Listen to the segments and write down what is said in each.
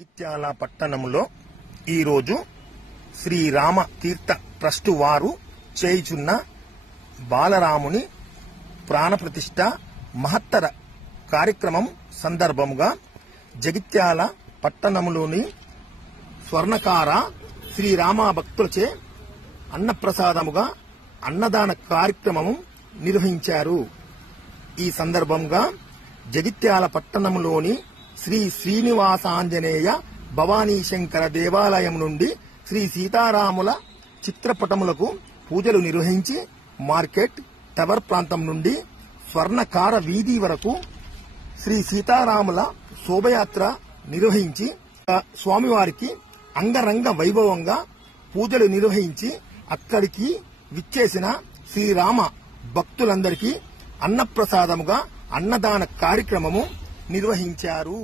జగిత్యాల పట్టణంలో ఈరోజు శ్రీరామ తీర్థ ట్రస్టు వారు చేయుచున్న బాలరాముని ప్రాణప్రతిష్ఠ మహత్తర కార్యక్రమం సందర్భముగా జగిత్యాల పట్టణంలోని స్వర్ణకార శ్రీరామ భక్తులచే అన్నప్రసాదముగా అన్నదాన కార్యక్రమము నిర్వహించారు. ఈ సందర్భంగా జగిత్యాల పట్టణంలోని శ్రీ శ్రీనివాసాంజనేయ భవానీ శంకర దేవాలయం నుండి శ్రీ సీతారాముల చిత్రపటములకు పూజలు నిర్వహించి మార్కెట్ టవర్ ప్రాంతం నుండి స్వర్ణకార వీధి వరకు శ్రీ సీతారాముల శోభయాత్ర నిర్వహించి స్వామివారికి అంగరంగ వైభవంగా పూజలు నిర్వహించి అక్కడికి విచ్చేసిన శ్రీరామ భక్తులందరికీ అన్నప్రసాదముగా అన్నదాన కార్యక్రమము నిర్వహించారు.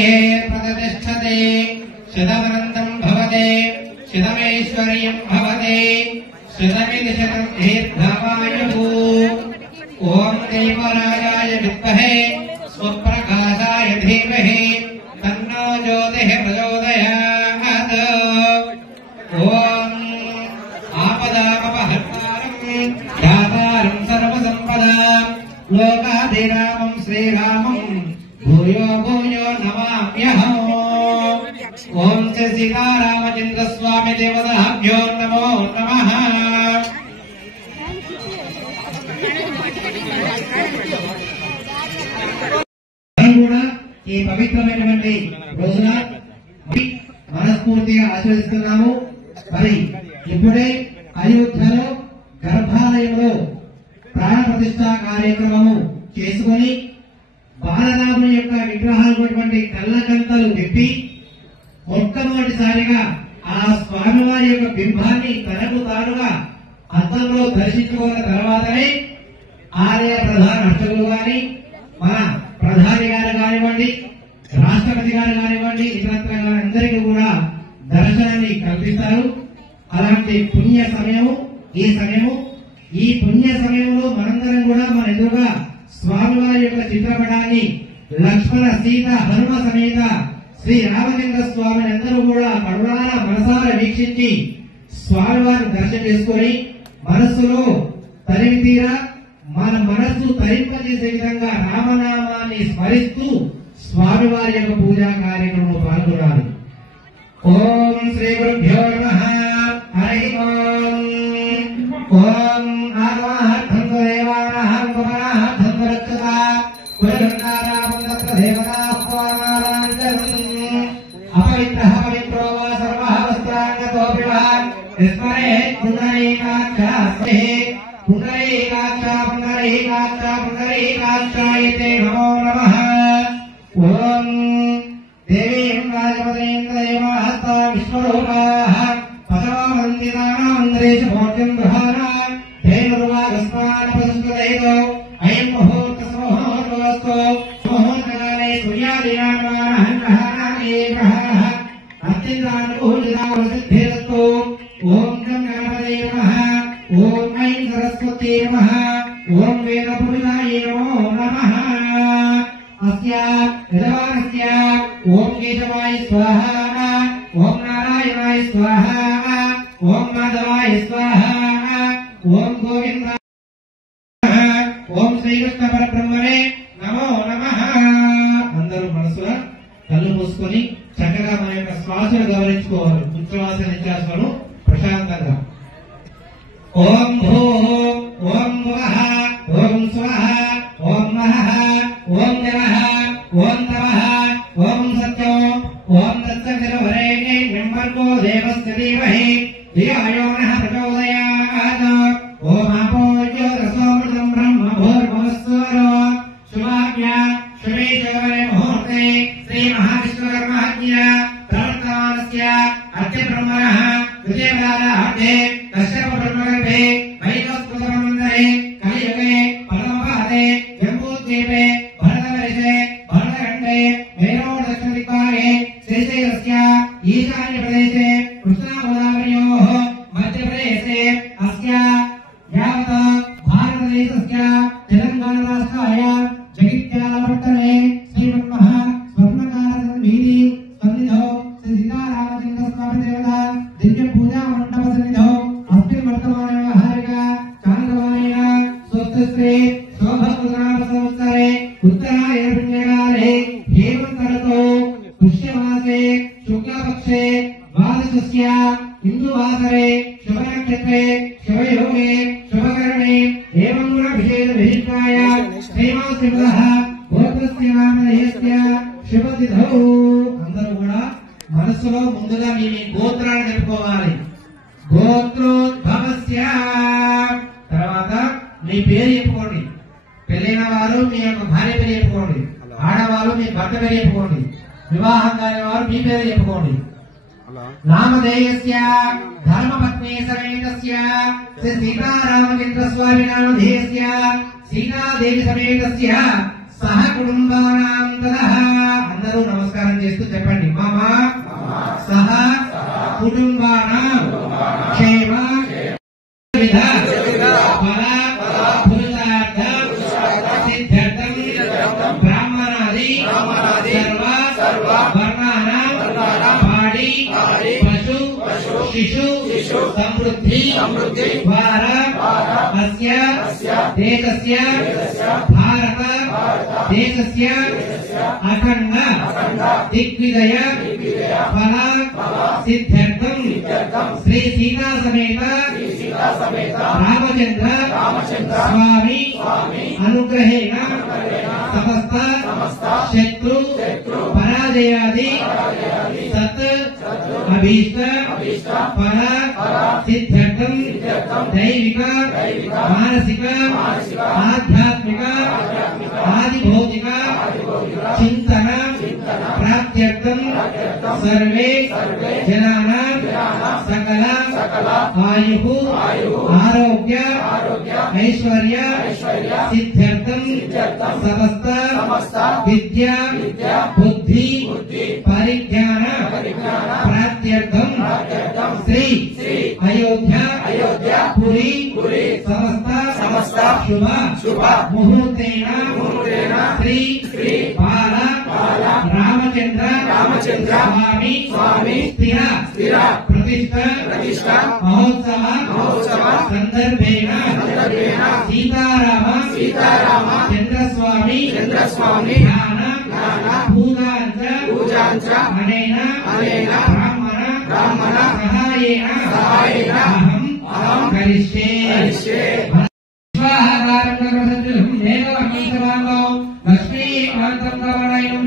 प्रतिष्ठते शतमनन्तं भवते शतमैश्वर्यं भवते शतमिति शतं दीर्घमायुः। ॐ देवराजाय विद्महे स्वप्रकाशाय धीमहि तन्नो ज्योतिः प्रचोदयात्। ॐ आपदामपहर्तारं दातारं सर्वसम्पदां लोकाधिरामं श्रीरामं भूयो भूयो नमाम्यहम्। ओम श्री सीतारामचंद्र स्वामी देवताभ्यो नमो नमः। ఈ పవిత్రమైనటువంటి రోజున మనస్ఫూర్తిగా ఆశీర్వదిస్తున్నాము. మరి ఇప్పుడే అయోధ్యలో గర్భాలయంలో ప్రాణ ప్రతిష్ఠ కార్యక్రమము చేసుకుని బాలరాముని యొక్క విగ్రహాలు కళ్ళకంతలు తిప్పి మొట్టమొదటిసారిగా ఆ స్వామివారి యొక్క బింబాన్ని తనకు తానుగా అద్దంలో దర్శించుకున్న తర్వాతనే ఆలయ ప్రధాన అర్చకులు గాని మన ప్రధాని గారు కానివ్వండి, రాష్ట్రపతి గారు కానివ్వండి, ఇతరత్ర అందరికీ కూడా దర్శనాన్ని కల్పిస్తారు. అలాంటి పుణ్య సమయము ఈ పుణ్య సమయంలో మనందరం కూడా మన ఎదురుగా స్వామివారి యొక్క చిత్రపటాన్ని లక్ష్మణ సీత హనుమ సమేత శ్రీ రామచంద్ర స్వామిని అందరూ కూడా కరుణాల మనసారా వీక్షించి స్వామివారిని దర్శనం చేసుకుని మనస్సులో తరిమి తీరా మన మనస్సు తరింపజేసే విధంగా రామనామాన్ని స్మరిస్తూ స్వామివారి యొక్క పూజా కార్యక్రమంలో పాల్గొనాలి. ఓం శ్రీ గురుభ్యో నమః. హరి ఓం. ఓం ఆగమార్థం దేవానాహం కుమారార్థం రక్షత కులగంగారామం తత్ర దేవతాహ్వానారాంజనం అపవిత్రః పవిత్రో వా సర్వః వస్త్రాంగతోపి వా స్మరే పుండరీకాక్షాస్తే పుండరీకాక్షాయతే నమో నమః. ఓం దేవీం రాజపదీం దైవహస్తా విశ్వరూపాః సత్యం గ్రహాణ ధైర్యవాగస్మానపసుదేదో అయం ముహూర్త సమూహోర్వస్తు ముహూర్తకాలే సూర్యాదీనాన్మానహంగ్రహాణే గ్రహాణః అత్యంతానుకూలితావసిద్ధిరస్తు ఓం గం గణపతే నమః ఓం ఐం సరస్వతే నమః ఓం వేదపురుషాయ నమో నమః అస్య యజమానస్య ఓం కేశవాయ స్వాహా ఓం నారాయణాయ స్వాహా ఓం మాధవాయ స్వాహా ఓం గోవిందాయ ఓం శ్రీకృష్ణ పరబ్రహ్మణే నమో నమః. అందరూ మనసులో కళ్ళు మూసుకొని చక్కగా మన యొక్క శ్వాసను గమనించుకోవాలి. ఉచ్ఛ్వాస నిశ్వాసను ప్రశాంతంగా. ఓం భూ ఓం భువః ఓం స్వః ఓం నః ఓం జవః ఓం తవః ఓం సత్యో ఓం తత్సవితుర్వరేణ్యం భర్గో దేవस्य ధీమహి ధియో నః ప్రచోదయాత్. ఓం ఆపో జ్యోతిరసోమృతం బ్రహ్మ భూర్భువస్సువరో శుభాజ్ఞ శుభే శుభే ముహూర్తే శ్రీ మహావిష్ణుకర్మజ్ఞ ప్రవర్తమానస్య అద్య బ్రహ్మణః ద్వితీయకాలార్ధే కశ్యప బ్రహ్మగర్భే వైవస్వతమందరే కలియుగే పరమపాదే జంబూద్వీపే భరతవర్షే భరతఖండే మేరో దక్షిణదిక్పాలే శ్రీశైలస్య ఈశాన్యప్రదేశే కృష్ణాగోదావర్యోః మధ్యప్రదేశే అస్య యావత్ భారతదేశస్య తెలంగాణ రాష్ట్రాయ జగిత్యాలపట్టణే శ్రీమన్మహ స్వర్ణకారసన్నిధి సన్నిధౌ శ్రీ సీతారామచంద్రస్వామి దేవత దివ్య పూజా మండప సన్నిధౌ అస్మిన్ వర్తమాన వ్యవహారిక చాంద్రమాయేన స్వస్తిశ్రీ శోభకృతనామ సంవత్సరే ఉత్తరాయణ పుణ్యకాలే హేమంత ఋతౌ పుష్యమాసే శుక్లపక్షే ద్వాదశస్య హిందూవాసరే శుభనక్షత్రే శుభయోగే శుభకరణే ఏవం విశేష విశిష్టాయ శ్రీమాన్ శ్రీమదః గోత్రస్య నామధేయస్య శుభతిథౌ. అందరూ కూడా మనస్సులో ముందుగా మీ గోత్రాన్ని చెప్పుకోవాలి. గోత్రోద్భవస్య తర్వాత మీ పేరు చెప్పుకోండి. పెళ్ళైన వారు మీ యొక్క భార్య పేరు చెప్పుకోండి. ఆడవాళ్ళు మీ భర్త పేరు చెప్పుకోండి. వివాహం కాని వారు మీ పేరు చెప్పుకోండి. నామధేయస్య ధర్మపత్ని సమేతస్య శ్రీ సీతారామచంద్ర స్వామి నామధేయస్య సీతాదేవి సమేతస్య సహ కుటుంబానాం తదః. అందరూ నమస్కారం చేస్తూ చెప్పండి. మమ సహ కుటుంబానాం క్షేమ విధ ఫల పురుషార్థ సిద్ధ్యర్థం బ్రాహ్మణాది సర్వ వర్ణానాం పాడి పశు శిశు సమృద్ధి ద్వార అస్య దేశస్య భారత దేశస్య అఖండ దిగ్విజయ ఫల సిద్ధ్యర్థం శ్రీ సీతా సమేత రామచంద్ర స్వామి అనుగ్రహేణ సమస్త శత్రు పరాజయాది సత్ అభీష్ట ఫల సిద్ధ్యర్థం దైవిక మానసిక ఆధ్యాత్మిక ఆది భౌతిక చింతన ప్రాప్త్యర్థం సర్వే జనానాం సకల ఆయు ఆరోగ్య ఐశ్వర్య సిద్ధ్యర్థం సమస్త విద్యా బుద్ధి పరిజ్ఞాన ప్రాప్త్యర్థం శ్రీ అయోధ్య పురి సమస్త శుభ ముహూర్తేన శ్రీ బాల రామచంద్ర స్వామి స్థిర ప్రతిష్ఠ మహోత్సవ సందర్భేన సీతారామ చంద్రస్వామి ధ్యాన పూజాంచ అనేన బ్రాహ్మణ సహాయేన అహం కరిష్యే. లక్ష్మీకాంతం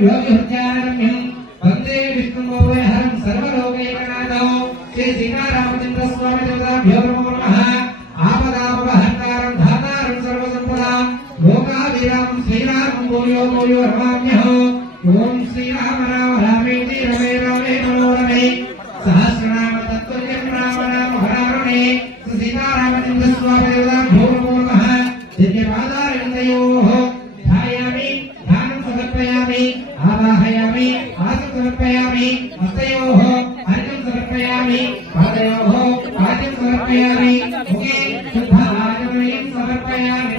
యోగిహృత్యారమ్యం వందే విష్ణుమోహరం సర్వలోకైకనాథం శ్రీ సీతారామచంద్ర స్వామి దేవతాభ్యో నమో నమః. ఆపదాపహర్తారం ధాతారం సర్వసంపదాం లోకాభిరామం శ్రీరామం భూయో రమామ్యహో. ఓం శ్రీరామ రామ రామేతి రమే రమే మనోరమే సహస్రనామ తత్తుల్యం రామ నామ హరారణే. సీతారామ సమర్పయామి హస్తయోః అర్ఘ్యం సమర్పయామి పాదయోః పాద్యం సమర్పయామి ముఖే శుద్ధాచమనీయం సమర్పయామి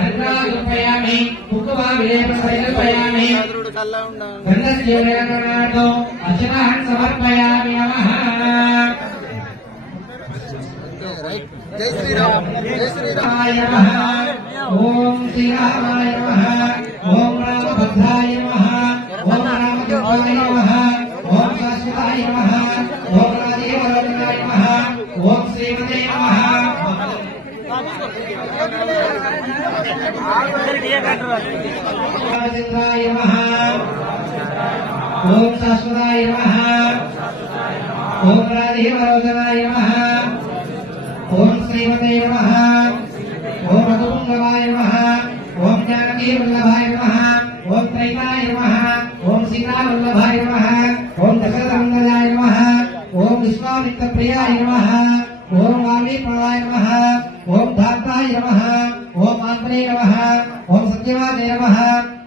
अर्घ्यामि मुखवाविलेपयामि गन्धस्योरेकनादो अर्चनान् समर्पयामि नमः। जय श्री राम नमः। ओम श्री रामाय नमः। ओम रामभद्राय नमः। ओम रामदेवाय नमः। ओम शाश्वताय नमः। ओम राजेवराय नमः। ओम श्रीमते नमः। राजेन्द्राय नमः। ओम शाश्वताय नमः। ओम राजेवराय नमः। ओम श्रीमते नमः। ओम मधुपुंगवाय नमः। ओम जानकीवल्लभाय नमः। ओम त्रैताय नमः। ओम सीतावल्लभाय नमः। ओम दशरथनंदनाय नमः। ओम विश्वामित्रप्रियाय नमः। ओम वामीप्रणवाय नमः। ओम धाताय नमः। ओम आत्मने नमः। ओम सत्यवादे नमः।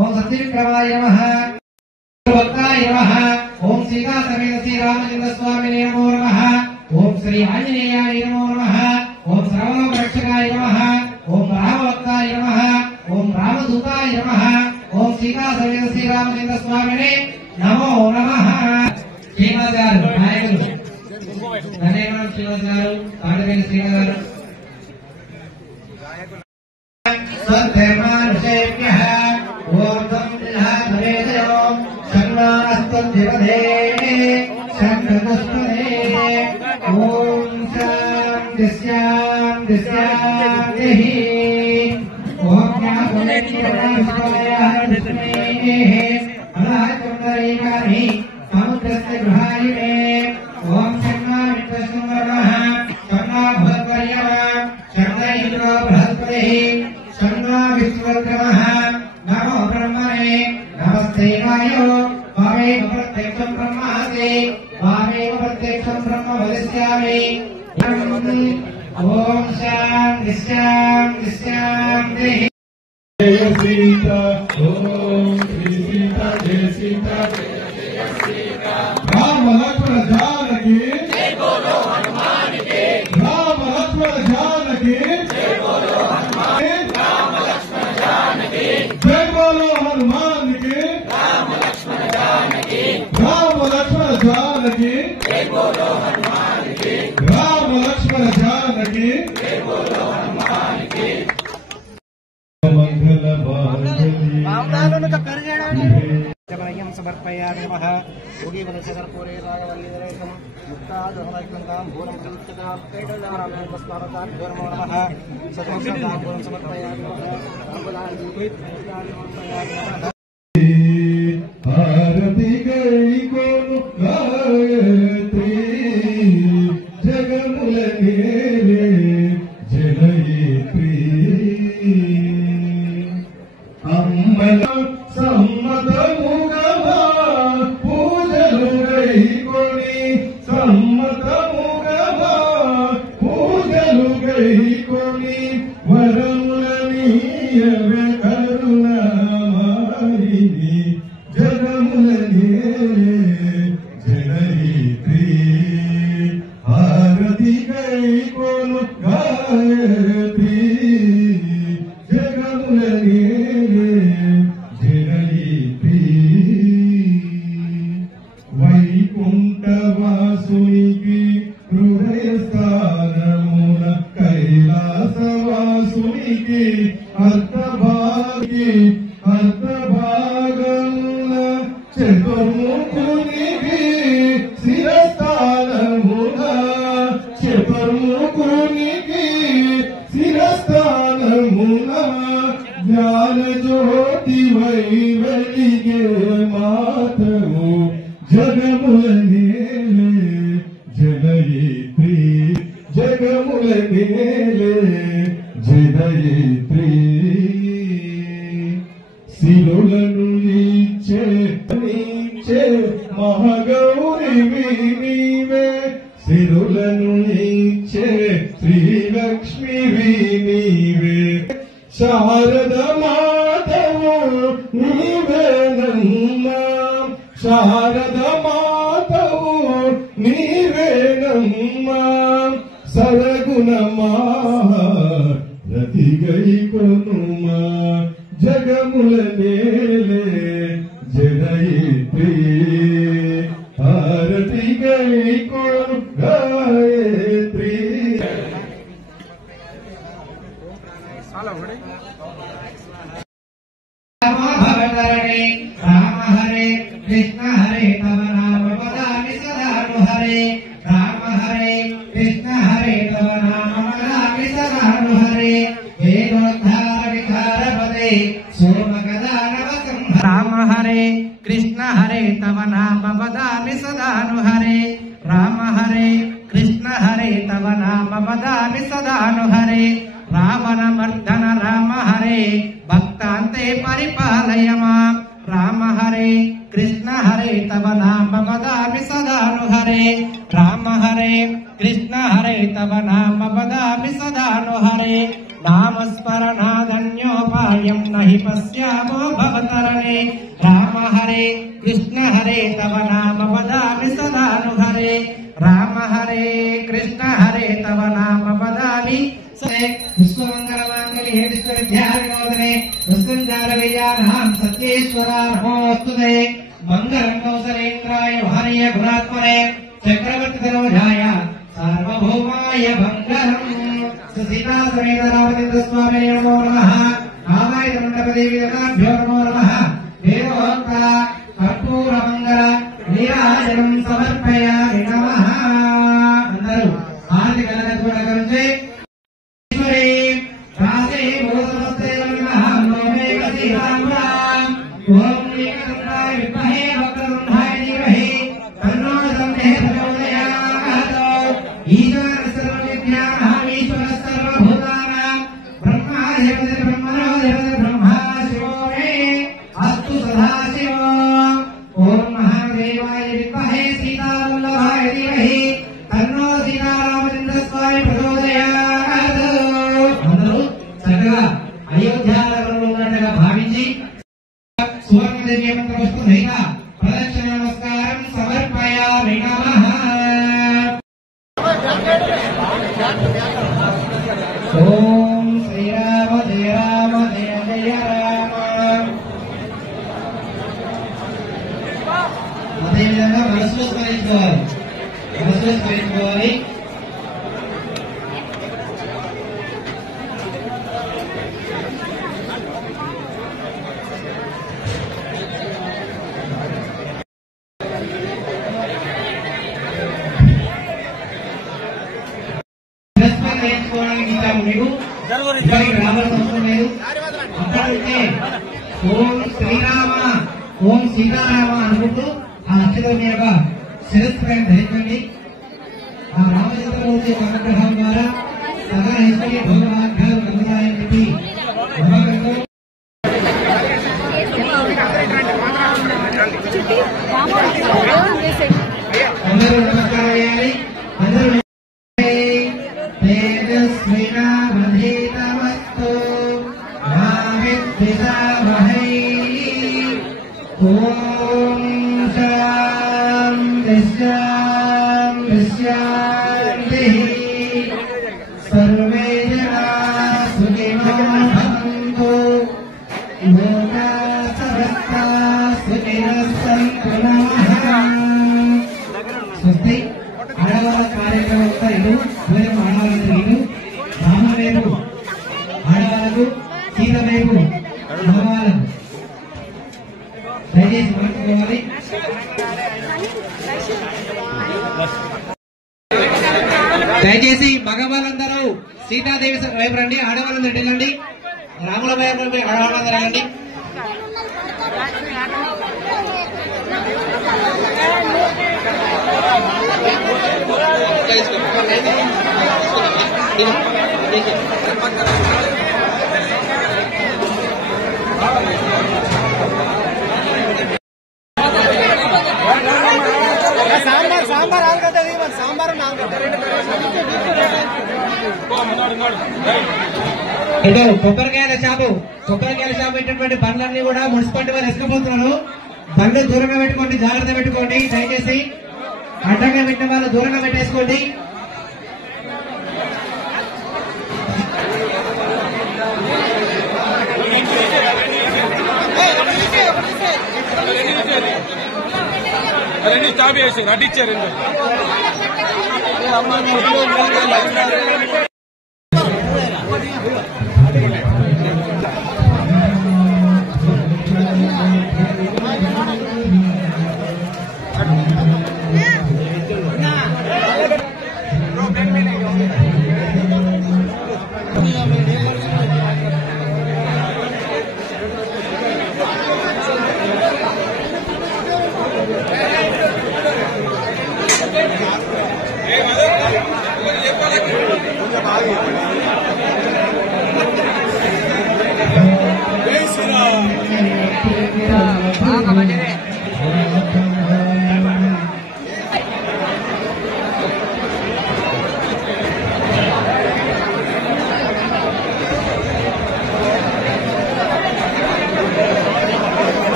ओम सत्यविक्रमाय नमः। भक्ताय नमः। ओम सीता समेत श्री रामचंद्र स्वामिने नमो नमः। ओम श्री आंजनेयाय नमो नमः। ओम श्रवणरक्षकाय नमः। ओम रामभक्ताय नमः। ओम रामदूताय नमः। ओम सीता समेत श्री रामचंद्र स्वामिने नमो नमः। श्रीनिवास गाరు నాయకులు ధన్యవాదాలు శ్రీనివాస్ గారు పాండవేని శ్రీనివాస్ గారు స్వధర్మానుషేభ్యః ఓర్ధం దిహాధరేదయో షణ్ణాస్తద్ధివధే షణ్ణదస్మదే ఓం శాంతి శాంతి శాంతి ఓం జ్ఞానోదయః విష్ణుమేః అనాహతందరేకాని సముద్రస్య గృహాయినే ఓం షణ్ణా విష్ణువర్మః షణ్ణా భగవర్యః షణ్ణ ఇంద్రో బృహస్పతిః షణ్ణా విష్ణువర్మః నమో బ్రహ్మణే నమస్తే వాయో వామేవ ప్రత్యక్షం బ్రహ్మాసి వామేవ ప్రత్యక్షం బ్రహ్మ వదిష్యామి ఓం శాంతి శాంతి శాంతి जय सीता ओम श्री सीता जय सीता राम लक्ष्मण जानकी जय बोलो हनुमान की राम लक्ष्मण जानकी जय बोलो हनुमान राम लक्ष्मण जानकी जय बोलो हनुमान की राम लक्ष्मण जानकी राम लक्ष्मण जानकी जय बोलो हनुमान की राम लक्ष्मण जानकी जय बोलो हनुमान की समर्पयामि नमः। योगीवनशकर्पूरे रागवल्लीधरेशं मुक्तादहनैकन्तां भूलं प्रयुक्ततां कैटल्यारामस्वागताभ्यो नमो नमः। सतोषताम्बूलं समर्पयामि नमः। भारती गई कोनु गायत्री जगमुल नेरे जनयित्री अम्मल सम्मतमुगवा पूजलु गई कोनी सम्मतमुगवा पूजलु गई कोनी वरमुलनीयव करुणामारिणी जगमुलनेरे जनयित्री भारती गई कोनु गायत्री जगमुलनेरे जनयित्री వైకుంఠవాసునికి హృదయస్థానమున కైలాసవాసునికి అర్ధభాగమున చతుర్ముఖునికి శిరస్థానమున చతుర్ముఖునికి శిరస్థానమున జ్ఞానజ్యోతి వై వెలిగే మాతము జగములనేలే జనయిత్రి జగములనేలే జనయిత్రి శిలులను ఇచ్చే మహాగౌరివి నీవే శిలులను ఇచ్చే శ్రీలక్ష్మి దేవి నీవే శారద మాతవు నీవేనమ్మా శారద మాతవు నీవేనమ్మా సరగుణమా రతిగై కొనుమా జగముల నేలే జనయిత్రి హారతిగై కొను గాయత్రి భవతరణే రామ హరే కృష్ణ హరే తవ నామ వదామి సదాను హరే రామ హరే కృష్ణ హరే తవ నామ వదామి సదాను హరే వేదోద్ధార వికార పదే సోమగదానవ సంహ రామ హరే కృష్ణ హరే తవ నామ వదామి సదాను హరే రామ హరే కృష్ణ హరే తవ నామ వదామి సదాను హరే రావణ మర్దన రామ హరే భక్తాంతే పరిపాలయ మాం రామ హరే కృష్ణ హరే తవ నామ వదామి సదాను హరే రామ హరే కృష్ణ హరే తవ నామ వదామి సదాను హరే నామస్మరణాదన్యోపాయం నహి పశ్యామో భవతరణే రామ హరే కృష్ణ హరే తవ నామ వదామి సదాను హరే రామ హరే కృష్ణ హరే తవ నామ వదామి విశ్వమంగళమాంగళ్యే విశ్వవిద్యావినోదనే వసంజాలవీయానాం సత్యేశ్వరార్హోస్తుతే మంగళం కౌసలేంద్రాయ మహనీయ గుణాత్మనే చక్రవర్తిధనోజాయ సార్వభౌమాయ మంగళం సీతా సమేత రామచంద్ర స్వామినే నమో నమః నామాయ మండపదేవి దత్తాభ్యో నమో నమః దేవోక్త కర్పూర మంగళ నీరాజనం సమర్పయామి నమః అందరూ ఆది గణగణే రాసే భూతమస్తే నమః నోమే కసిరామ్రాం ఓం ఏకదంతాయ విద్మహే వక్రతుండాయ ధీమహి తన్నో దంతే ప్రచోదయాత్ ఈశ్వర సర్వవిద్యానాం ఈశ్వర సర్వభూతానాం బ్రహ్మాధిపతి బ్రహ్మణోధిపతి బ్రహ్మా శివో మే అస్తు సదాశివో ఓం మహాదేవాయ విద్మహే సీతావల్లభాయ ధీమహి తన్నో సీతారామచంద్ర స్వామి ప్రచోదయాత్ అయోధ్యానగరంలో ఉన్నట్టుగా భావించి సువర్ణదేవి మంత్రవస్తు సహిత ప్రదక్షిణ నమస్కారం సమర్పయామి నమః ఓం శ్రీరామ జయ రామ జయ జయ రామ అదేవిధంగా మనసులో స్మరించుకోవాలి మీకు ఇక్కడికి రావాల్సిన అవసరం లేదు అక్కడ ఉంటే ఓం శ్రీరామ ఓం సీతారామ అనుకుంటూ ఆ అక్షరం యొక్క శిరస్సు పైన ధరించండి ఆ రామచంద్రమూర్తి అనుగ్రహం ద్వారా సదా ఈశ్వరి భగవాగ్యాలు కలుగుతాయని చెప్పి నమ్మకంతో అందరూ నమస్కారం చేయాలి అందరూ तेजस्विनावधीतमस्तु मा विद्विषावहै ॐ शान्तिः सर्वे जनाः सुखिनो भवन्तु लोकाः समस्ताः सुखिनः सन्तु नमः स्वस्ति ఆడవాళ్ళ కార్యక్రమం ఇటు ఉదయం ఆడవాళ్ళందరూ ఇటు రామ వైపు ఆడవాళ్ళకు సీత వైపు మగవాళ్ళకు దయచేసి మర్చిపోవాలి దయచేసి మగవాళ్ళందరూ సీతాదేవి వైపు రండి ఆడవాళ్ళందరూ వెళ్ళండి రాముల వైపు ఆడవాళ్ళందరూ రండి సాంబార్ ఆలుగడ్డ సాంబార్ నాలుగడ్డ ఇటు కొబ్బరికాయల షాపు ఇటువంటి బండ్లన్నీ కూడా మున్సిపాలిటీ వారు ఎసుకపోతున్నారు. బండ్లు దూరంగా పెట్టుకోండి, జాగ్రత్త పెట్టుకోండి. దయచేసి అడ్డంగా పెట్టిన వాళ్ళు దూరంగా పెట్టేసుకోండి. స్టాప్ చేసి అడ్డిచ్చారు.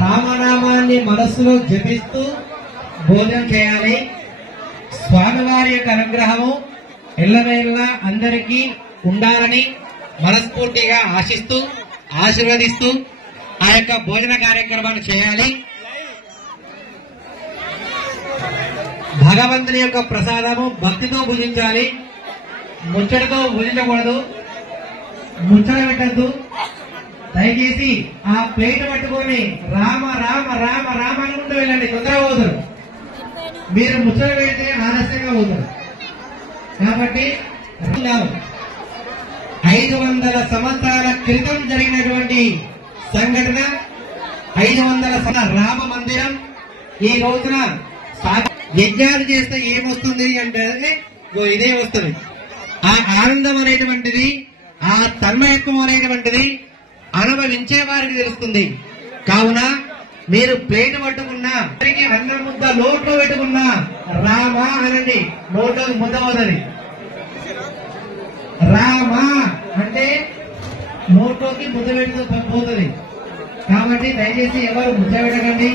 రామనామాన్ని మనస్సులో జపిస్తూ భోజనం చేయాలి. స్వామివారి యొక్క అనుగ్రహము ఎల్లవేళలా అందరికీ ఉండాలని మనస్ఫూర్తిగా ఆశిస్తూ ఆశీర్వదిస్తూ ఆ యొక్క భోజన కార్యక్రమాన్ని చేయాలి. భగవంతుని యొక్క ప్రసాదము భక్తితో భుజించాలి. ముచ్చటతో భుజించకూడదు, ముచ్చట పెట్టద్దు. దయచేసి ఆ ప్లేట్ పట్టుకొని రామ రామ రామ రామ అనుకుంటూ వెళ్ళండి. తొందరగా పోతారు. మీరు ముచ్చట పెడితే ఆలస్యంగా పోతారు. కాబట్టి 500 సంవత్సరాల క్రితం జరిగినటువంటి సంఘటన 500 రామ మందిరం ఈ రోజున యజ్ఞాలు చేస్తే ఏమొస్తుంది అంటే ఇదే వస్తుంది. ఆ ఆనందం అనేటువంటిది, ఆ తన్మయత్వం అనేటువంటిది అనుభవించే వారికి తెలుస్తుంది. కావున మీరు ప్లేట్ పట్టుకున్నా, అన్నం ముద్ద నోట్లో పెట్టుకున్నా రామ అనండి. నోట్లోకి ముద్ద పోతుంది. రామ అంటే నోట్లోకి ముద్ద పోతుంది. కాబట్టి దయచేసి ఎవరు ముద్ద పెట్టకండి.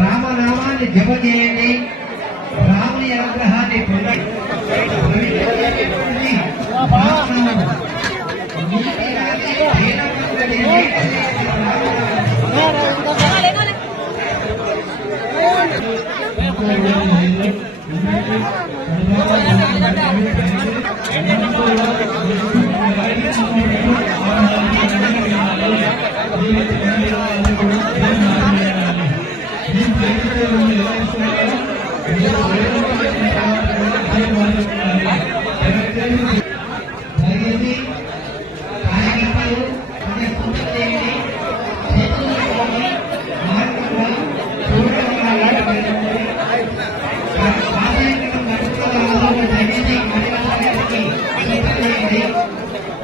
రామనామాన్ని జప చేయండి. రాముని అనుగ్రహాన్ని పొందండి.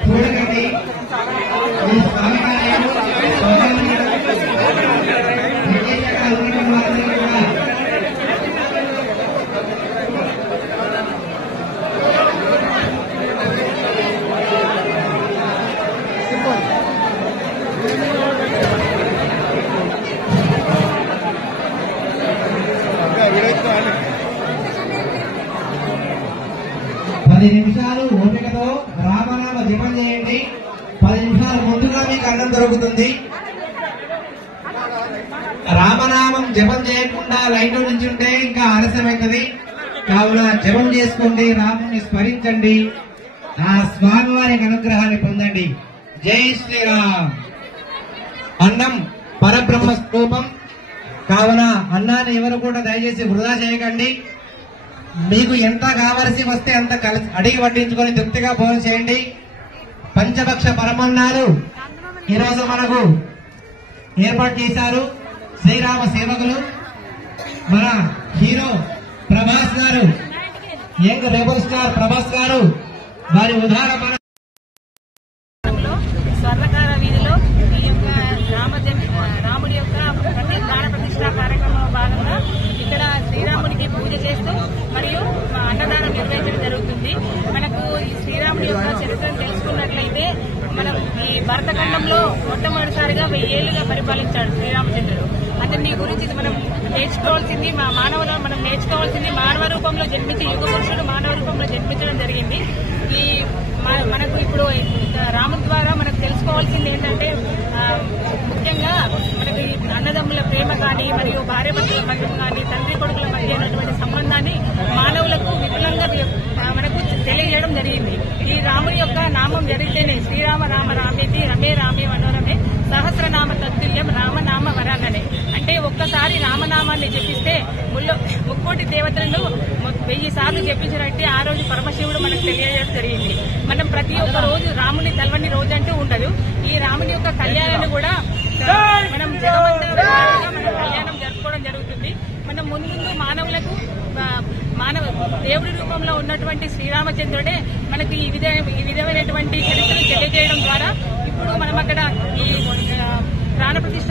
చూడకండి పది నిమిషాలు ఓపికతో రామనామ జపం చేయండి. 10 నిమిషాలు ముందుగా మీకు అన్నం దొరుకుతుంది. రామనామం జపం చేయకుండా లైన్లో నుంచి ఉంటే ఇంకా ఆలస్యమవుతుంది. కావున జపం చేసుకోండి, రాముని స్మరించండి, ఆ స్వామివారి అనుగ్రహాన్ని పొందండి. జై శ్రీరామ్. అన్నం పరబ్రహ్మ స్వరూపం. కావున అన్నాన్ని ఎవరు కూడా దయచేసి వృధా చేయకండి. మీకు ఎంత కావలసి వస్తే అంత అడిగి వడ్డించుకొని తృప్తిగా భోజనం చేయండి. పంచభక్ష పరమన్నాలు ఈరోజు మనకు ఏర్పాటు చేశారు శ్రీరామ సేవకులు. మన హీరో ప్రభాస్ గారు, యంగ్ రెబల్ స్టార్ ప్రభాస్ గారు వారి ఉదాహరణ స్వర్ణకార వీధిలో ఈ యొక్క రాముడి యొక్క ప్రాణ ప్రతిష్ఠా కార్యక్రమంలో భాగంగా ఇక్కడ శ్రీరాముడికి పూజ చేస్తూ మరియు అన్నదానం నిర్వహించడం జరుగుతుంది. మనకు ఈ శ్రీరాముడి యొక్క చరిత్రను తెలుసుకున్నట్లయితే మనం ఈ భరతఖండంలో మొట్టమొదటిసారిగా 1000 ఏళ్లుగా పరిపాలించాడు శ్రీరామచంద్రుడు. అతని గురించి మనం నేర్చుకోవాల్సింది మనం నేర్చుకోవాల్సింది మానవ రూపంలో జన్మించి యుగ పురుషుడు మానవ రూపంలో జన్మించడం జరిగింది. ఈ మనకు ఇప్పుడు రాముడి ద్వారా మనకు తెలుసుకోవాల్సింది ఏంటంటే ముఖ్యంగా మనకి అన్నదమ్ముల ప్రేమ కానీ మరియు భార్యాభర్తల మధ్య కానీ తండ్రి కొడుకుల మధ్య ఉన్నటువంటి సంబంధాన్ని మానవులకు విపులంగా మనకు తెలియజేయడం జరిగింది. ఈ రాముడి యొక్క నామం జరిగితేనే శ్రీరామ రామ రామేతి రమే రామే మనోరమే సహస్రనామ తత్తుల్యం రామనామ వరాలనే. అంటే ఒక్కసారి రామనామాన్ని జపిస్తే 3,000,000 దేవతలను 1000 సార్లు జపించినట్టే ఆ రోజు పరమశివుడు మనకు తెలియజేయడం జరిగింది. మనం ప్రతి ఒక్క రోజు రాముని తెలవని రోజు అంటూ ఉండదు. ఈ రాముని యొక్క కళ్యాణాన్ని కూడా మనం మనం కళ్యాణం జరుపుకోవడం జరుగుతుంది. మనం ముందు మానవులకు దేవుడి రూపంలో ఉన్నటువంటి శ్రీరామచంద్రుడే మనకి ఈ విధమైనటువంటి చరిత్రను తెలియజేయడం ద్వారా ఇప్పుడు మనం అక్కడ ఈ ప్రాణప్రతిష్ఠ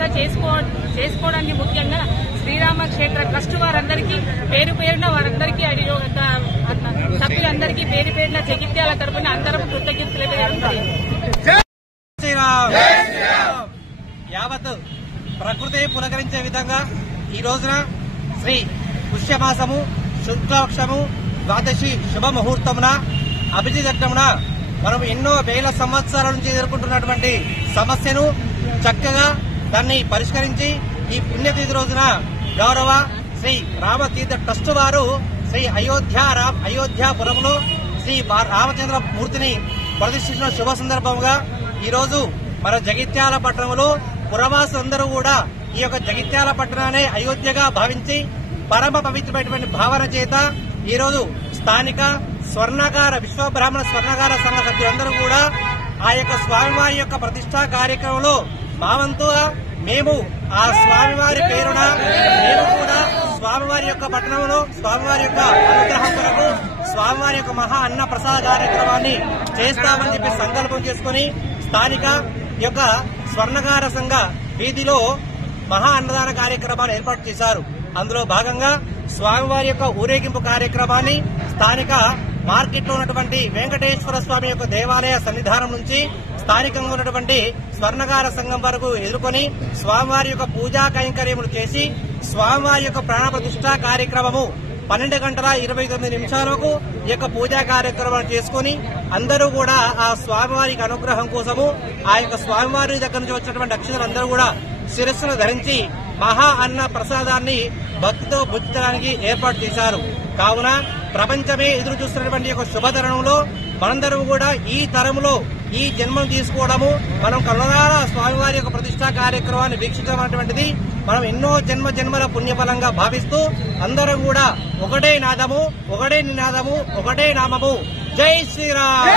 చేసుకోవడానికి ముఖ్యంగా శ్రీరామ క్షేత్ర ట్రస్ట్ వారందరికీ పేరు పేరున వారందరికీ సభ్యులందరికీ పేరు పేరున జగిత్యాల తరపున అందరం కృతజ్ఞతలు తెలియజేయడం. యావత్ ప్రకృతి పులకరించే విధంగా ఈ రోజున శ్రీ పుష్యమాసము శుక్లపక్షము ద్వాదశి శుభముహూర్తమున అభిజితమున మనం ఎన్నో వేల సంవత్సరాల నుంచి ఎదుర్కొంటున్నటువంటి సమస్యను చక్కగా దాన్ని పరిష్కరించి ఈ పుణ్యతిథి రోజున గౌరవ శ్రీ రామతీర్థ ట్రస్ట్ వారు శ్రీ అయోధ్యాపురంలో శ్రీ రామచంద్ర మూర్తిని ప్రతిష్ఠించిన శుభ సందర్భంగా ఈ రోజు మన జగిత్యాల పట్టణంలో పురవాసులందరూ కూడా ఈ యొక్క జగిత్యాల పట్టణాన్ని అయోధ్యగా భావించి పరమ పవిత్రమైనటువంటి భావన చేత ఈ రోజు స్థానిక స్వర్ణకార విశ్వబ్రాహ్మణ స్వర్ణకార సంఘ సభ్యులందరూ కూడా ఆ యొక్క స్వామివారి యొక్క ప్రతిష్టా కార్యక్రమంలో మా వంతుగా మేము ఆ స్వామివారి పేరున మేము కూడా స్వామివారి యొక్క పట్టణంలో స్వామివారి యొక్క అనుగ్రహం కొరకు స్వామివారి యొక్క మహా అన్న ప్రసాద కార్యక్రమాన్ని చేస్తామని చెప్పి సంకల్పం చేసుకుని స్థానిక యొక్క స్వర్ణకార సంఘ వీధిలో మహా అన్నదాన కార్యక్రమాన్ని ఏర్పాటు చేశారు. అందులో భాగంగా స్వామివారి యొక్క ఊరేగింపు కార్యక్రమాన్ని స్థానిక మార్కెట్లో ఉన్నటువంటి వెంకటేశ్వర స్వామి యొక్క దేవాలయ సన్నిధానం నుంచి స్థానికంగా ఉన్నటువంటి స్వర్ణకార సంఘం వరకు ఎదుర్కొని స్వామివారి యొక్క పూజా కైంకర్యములు చేసి స్వామివారి యొక్క ప్రాణప్రతిష్ఠ కార్యక్రమము 12:29 ఈ యొక్క పూజా కార్యక్రమాలు చేసుకుని అందరూ కూడా ఆ స్వామివారికి అనుగ్రహం కోసము ఆ యొక్క స్వామివారి దగ్గర నుంచి వచ్చినటువంటి అక్షరాలందరూ కూడా శిరస్సును ధరించి మహా అన్న ప్రసాదాన్ని భక్తితో భుజించడానికి ఏర్పాటు చేశారు. కావున ప్రపంచమే ఎదురు చూస్తున్నటువంటి యొక్క శుభతరుణంలో మనందరం కూడా ఈ తరంలో ఈ జన్మను తీసుకోవడము మనం కరుణాల స్వామివారి యొక్క ప్రతిష్టా కార్యక్రమాన్ని వీక్షించడం అనేటువంటిది మనం ఎన్నో జన్మల పుణ్యఫలంగా భావిస్తూ అందరం కూడా ఒకటే నాదము ఒకటే నినాదము ఒకటే నామము జై శ్రీరామ్.